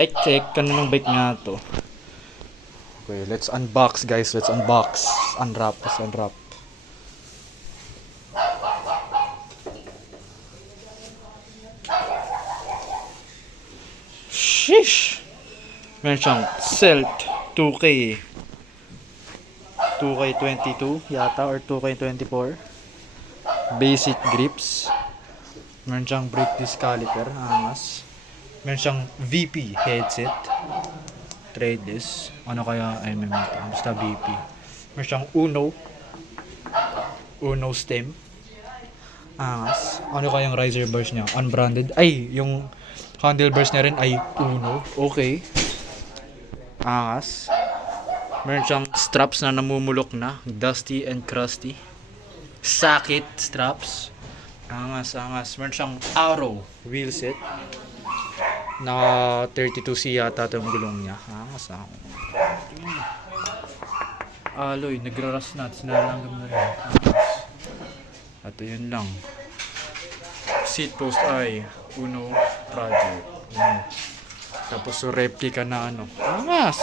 Check. Kaninong bike nga to? Okay, let's unbox guys. Let's unbox. Unwrap. Let's unwrap. Sheesh! Meron siyang Celt 2K 2K22 yata or 2K24. Basic grips. Meron siyang brake disc caliper. Angas. Meron siyang VP headset. Trade this. Ano kaya MM ito? Basta VP. Meron siyang Uno stem. Angas. Ano kayang riser bars niya? Unbranded. Ay, yung handlebars niya rin ay Uno. Okay. Angas. Meron siyang straps na namumulok na. Dusty and crusty. Sakit straps. Angas. Meron siyang Arrow wheel set. Naka 32C yata itong gulong niya. Angas. Alloy. Nagra-rust na. Sinalanggam na rin. Angas. At yun lang. Seat post ay Uno Project. Tapos replica na ano. Angas.